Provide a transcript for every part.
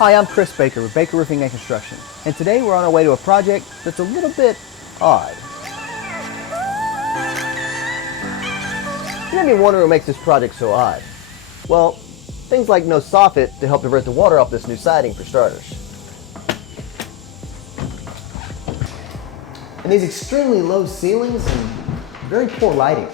Hi, I'm Chris Baker with Baker Roofing and Construction, and today we're on our way to a project that's a little bit odd. You may be wondering what makes this project so odd. Well, things like no soffit to help divert the water off this new siding for starters. And these extremely low ceilings and very poor lighting.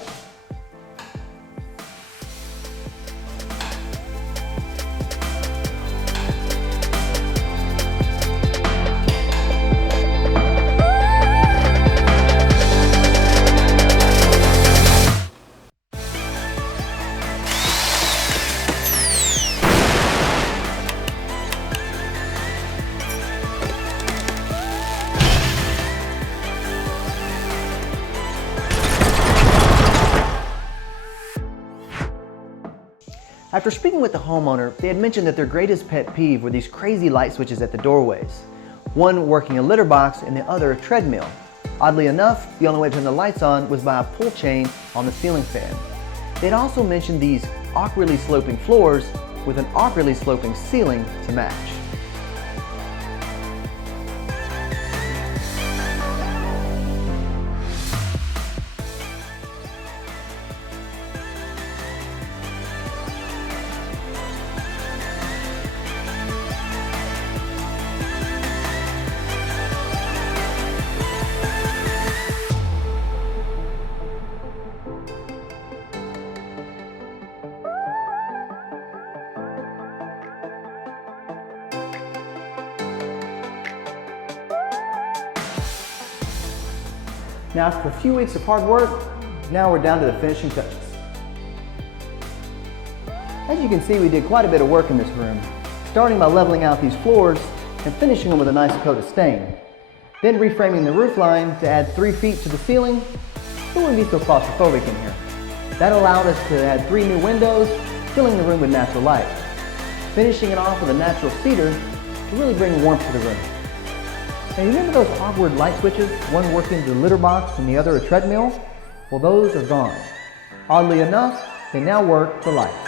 After speaking with the homeowner, they had mentioned that their greatest pet peeve were these crazy light switches at the doorways. One working a litter box and the other a treadmill. Oddly enough, the only way to turn the lights on was by a pull chain on the ceiling fan. They'd also mentioned these awkwardly sloping floors with an awkwardly sloping ceiling to match. Now, after a few weeks of hard work, now we're down to the finishing touches. As you can see, we did quite a bit of work in this room, starting by leveling out these floors and finishing them with a nice coat of stain. Then reframing the roof line to add 3 feet to the ceiling, so it wouldn't be so claustrophobic in here. That allowed us to add 3 new windows, filling the room with natural light. Finishing it off with a natural cedar to really bring warmth to the room. Now, you remember those awkward light switches, one working the litter box and the other a treadmill? Well, those are gone. Oddly enough, they now work the lights.